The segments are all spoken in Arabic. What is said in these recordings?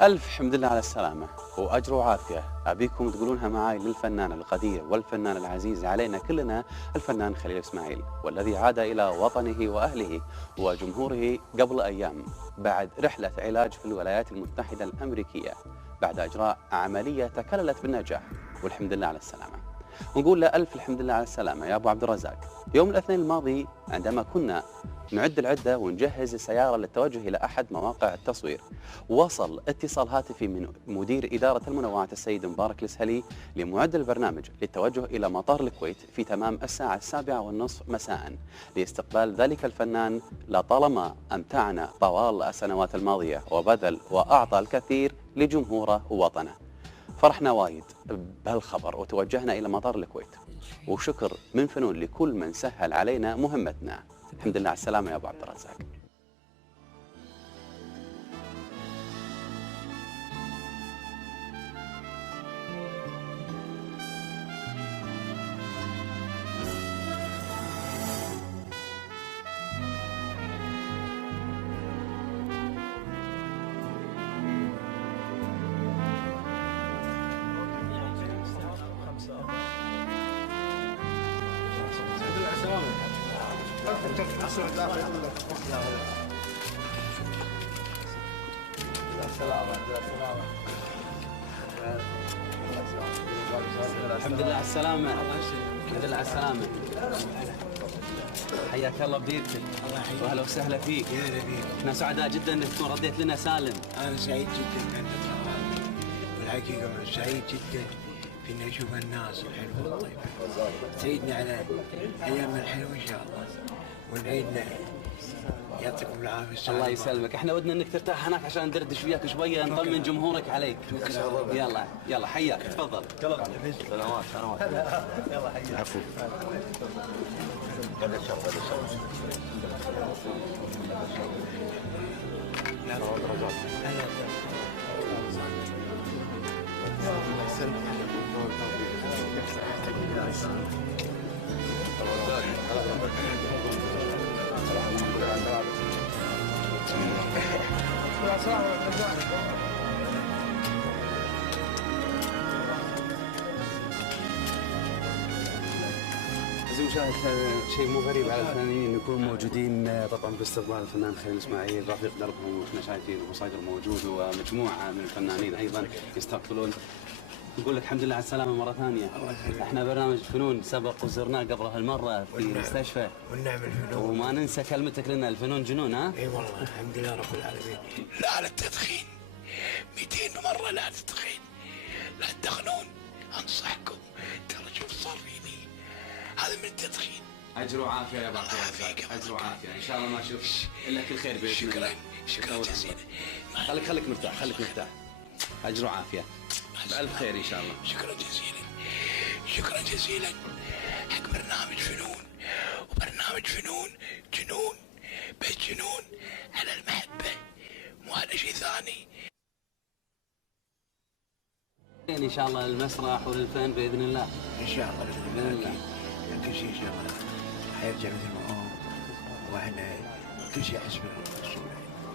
ألف حمد لله على السلامة وأجر وعافية. أبيكم تقولونها معاي للفنان القدير والفنان العزيز علينا كلنا، الفنان خليل إسماعيل، والذي عاد إلى وطنه وأهله وجمهوره قبل أيام بعد رحلة علاج في الولايات المتحدة الأمريكية، بعد إجراء عملية تكللت بالنجاح، والحمد لله على السلامة. ونقول له ألف الحمد لله على السلامة يا أبو عبد الرزاق. يوم الاثنين الماضي عندما كنا نعد العدة ونجهز السيارة للتوجه إلى أحد مواقع التصوير، وصل اتصال هاتفي من مدير إدارة المنوعات السيد مبارك السهلي لمعد البرنامج للتوجه إلى مطار الكويت في تمام الساعة 7:30 مساء لاستقبال ذلك الفنان لطالما أمتعنا طوال السنوات الماضية وبذل وأعطى الكثير لجمهوره ووطنه. فرحنا وايد بهالخبر وتوجهنا إلى مطار الكويت، وشكر من فنون لكل من سهل علينا مهمتنا. الحمد لله على السلامة يا أبو عبد الرزاق. الحمد لله على السلامة. الحمد لله على السلامة. حياك الله بديرتك. الله يحييك. واهلا وسهلا فيك. يا ربيع. احنا سعداء جدا انك تكون رديت لنا سالم. انا سعيد جدا بهاللقاء، والحقيقه أنا سعيد جدا في اني اشوف الناس الحلوه والطيبه. سعيدنا على ايام الحلوه ان شاء الله، ونعيدنا. يعطيكم العافيه. السلام. الله يسلمك. احنا ودنا انك ترتاح هناك عشان ندردش وياك شويه، نطمن جمهورك عليك. يلا يلا حياك، تفضل. سلامات. يلا حياك. عفو. عزيزي المشاهد، شيء مو غريب على الفنانين ان يكونوا موجودين طبعا باستقبال الفنان خليل اسماعيل رفيق دربهم، واحنا شايفين ابو صقر موجود ومجموعه من الفنانين ايضا يستقبلون. نقول لك الحمد لله على السلامه مره ثانيه. احنا برنامج فنون سبق وزرناه قبل هالمره في المستشفى، والنعم الفنون. وما ننسى كلمتك لنا، الفنون جنون. ها؟ اي والله الحمد لله رب العالمين. لا على التدخين 200 مره، لا على التدخين، لا تدخنون، انصحكم. ترى شوف صار فيني هذا من التدخين. اجر وعافيه يا ابو عبد الرزاق، اجر وعافيه ان شاء الله ما اشوف الا كل خير باذن الله. شكرا جزيلا. خليك مرتاح، خليك مرتاح. اجر وعافيه بألف خير ان شاء الله. شكرا جزيلا، شكرا جزيلا حق برنامج فنون، وبرنامج فنون جنون، بس جنون على المحبه، مو على شيء ثاني. ان شاء الله للمسرح وللفن باذن الله. ان شاء الله باذن الله. كل شيء ان شاء الله حيرجع مثل ما هو، واحنا كل شيء حسبنا ونعم.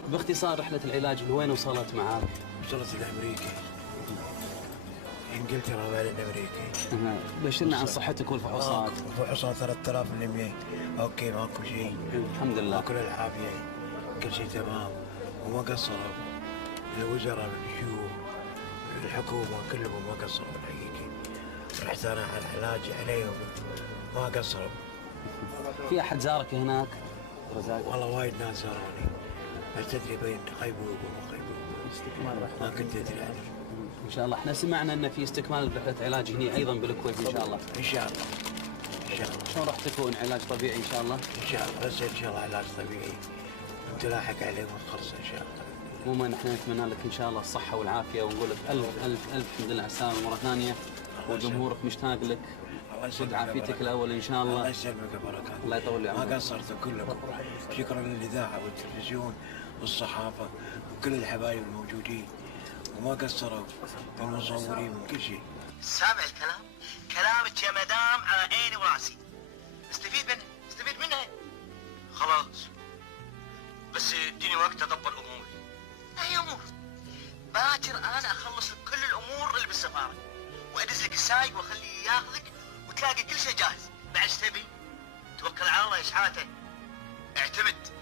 باختصار رحله العلاج لوين وصلت معاك؟ وصلت لامريكا، انجلترا بعدين امريكا. بشرنا عن صحتك والفحوصات. فحوصات 3800. اوكي ماكو شيء. الحمد لله. ماكو العافيه، كل شيء تمام، وما قصروا الوزراء والشيوخ الحكومه كلهم ما قصروا الحقيقه. رحت انا على العلاج عليهم ما قصروا. في احد زارك هناك رزاق؟ والله وايد ناس زاروني، بس تدري بين غيبوبه وغيبوبه ما كنت ادري عنهم. ان شاء الله. احنا سمعنا ان في استكمال رحله علاج هنا ايضا بالكويت ان شاء الله. ان شاء الله ان شاء الله. شلون راح تكون علاج طبيعي ان شاء الله؟ ان شاء الله، بس ان شاء الله علاج طبيعي وتلاحق عليه وتخلص ان شاء الله. عموما احنا نتمنى لك ان شاء الله الصحه والعافيه، ونقول لك الف الف الف الحمد لله على السلامه مره ثانيه، وجمهورك مشتاق لك. خذ عافيتك الاول ان شاء الله. الله يسلمك وبركاته. الله يطول عمرك. ما قصرتوا كلكم. شكرا للاذاعه والتلفزيون والصحافه وكل الحبايب الموجودين، وما قصروا والمصورين وكل شيء. سامع الكلام؟ كلامك يا مدام على عيني وراسي. استفيد منها. خلاص. بس اديني وقت ادبر اموري. اي امور؟ باكر انا اخلص لك كل الامور اللي بالسفاره، وادز لك السايق واخليه ياخذك وتلاقي كل شيء جاهز. بعد ايش تبي؟ توكل على الله يا شحاته، اعتمد.